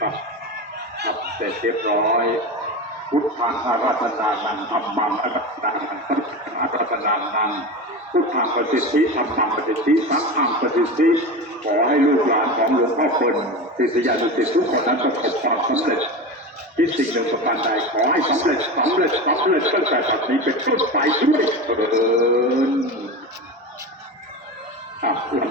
ครับเสร็จเรียบร้อยพุทธังอาราธนานังธรรมังอาราธนานังสังฆังอาราธนานังพุทธังประสิทธิธรรมังประสิทธิสังฆังประสิทธิขอให้ลูกหลานของหลวงพ่อเปิ่นศิษยานุศิษย์ทุกคนนั้นประสบความสำเร็จที่สิ่งหนึ่งประการใดขอให้สำเร็จตั้งแต่บัดนี้เป็นต้นไปด้วยเถิดครับ